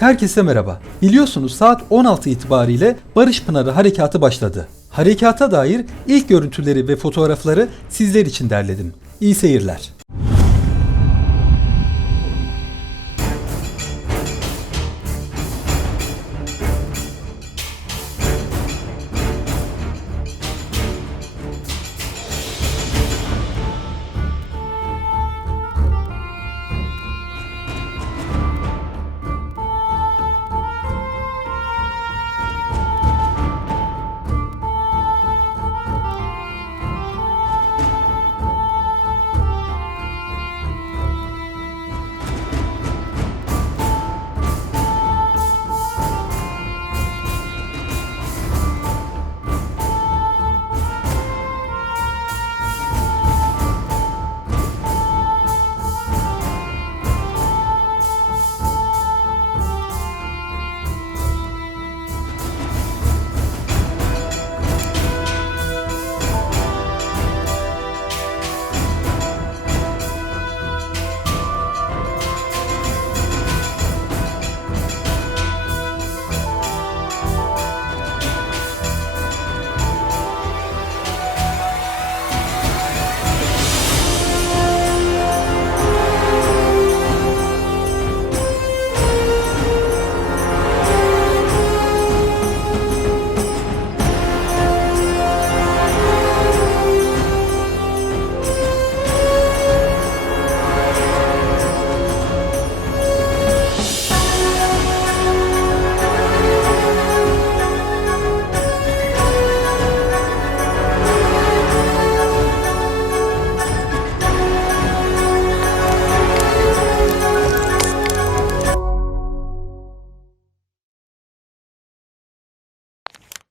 Herkese merhaba. Biliyorsunuz saat 16 itibariyle Barış Pınarı Harekatı başladı. Harekata dair ilk görüntüleri ve fotoğrafları sizler için derledim. İyi seyirler.